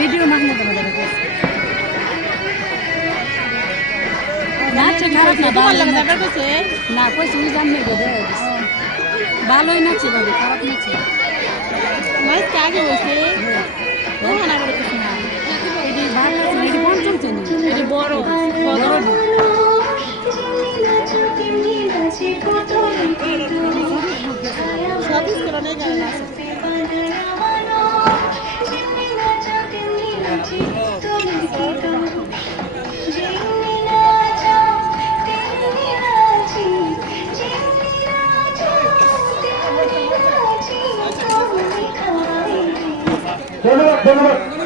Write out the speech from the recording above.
Video Mahmud না ভালোই খারাপ না? తీసుకురానే కదా Hold up, hold up.